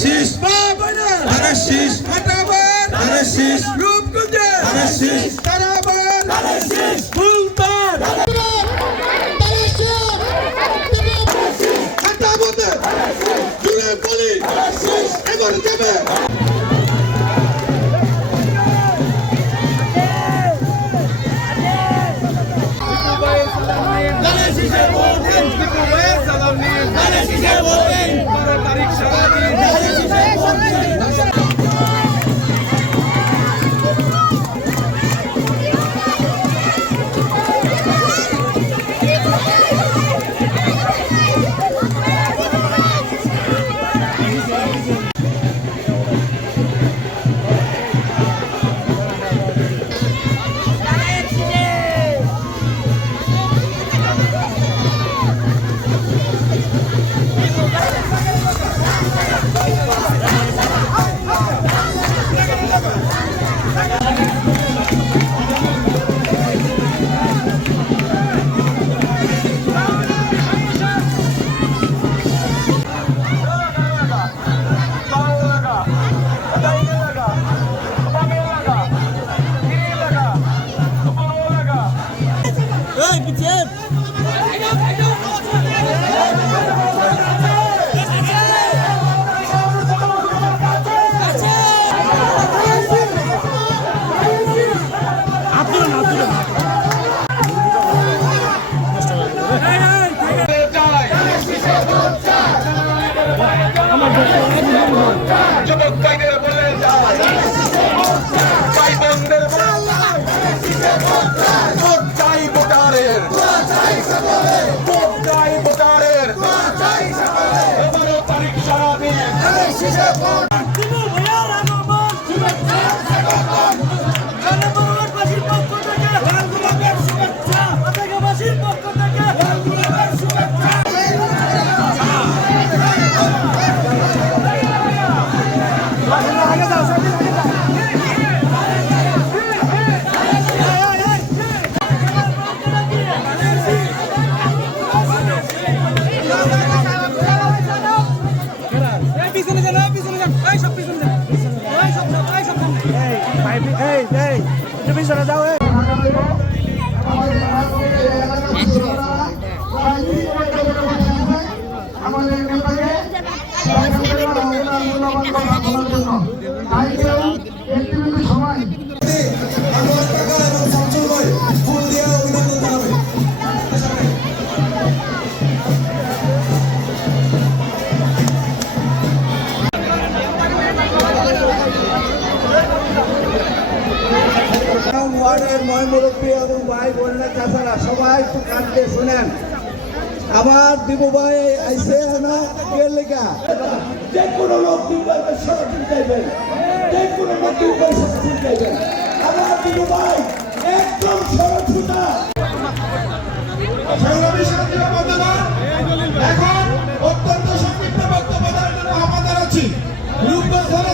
শীষ ধানের শীষ ধানের শীষ রূপগঞ্জে ধানের শীষ তারাবান সুলতান খাতাবতে জুড়ে বলি এবার যাবে যুবক ভাইদের বলে যায় ভাই বোনদের ভোট চাই ভোটারের ভোট চাই ভোটারের 11 তারিখ সারাদিন মুরব্বী এবং ভাই বোনেরা চাচারা সবাই একটু কাঁদতে শুনেন। আমার দিবু ভাই আইসে না কে লেখা যে কোনো লোক সরাসরি চাইবেন, যে কোনো লোক সরাসরি চাইবেন। আমার দিবু ভাই একদম সরলতা। এখন অত্যন্ত সংক্ষিপ্ত বক্তব্য দেওয়ার জন্য আহ্বান জানাচ্ছি রূপগঞ্জ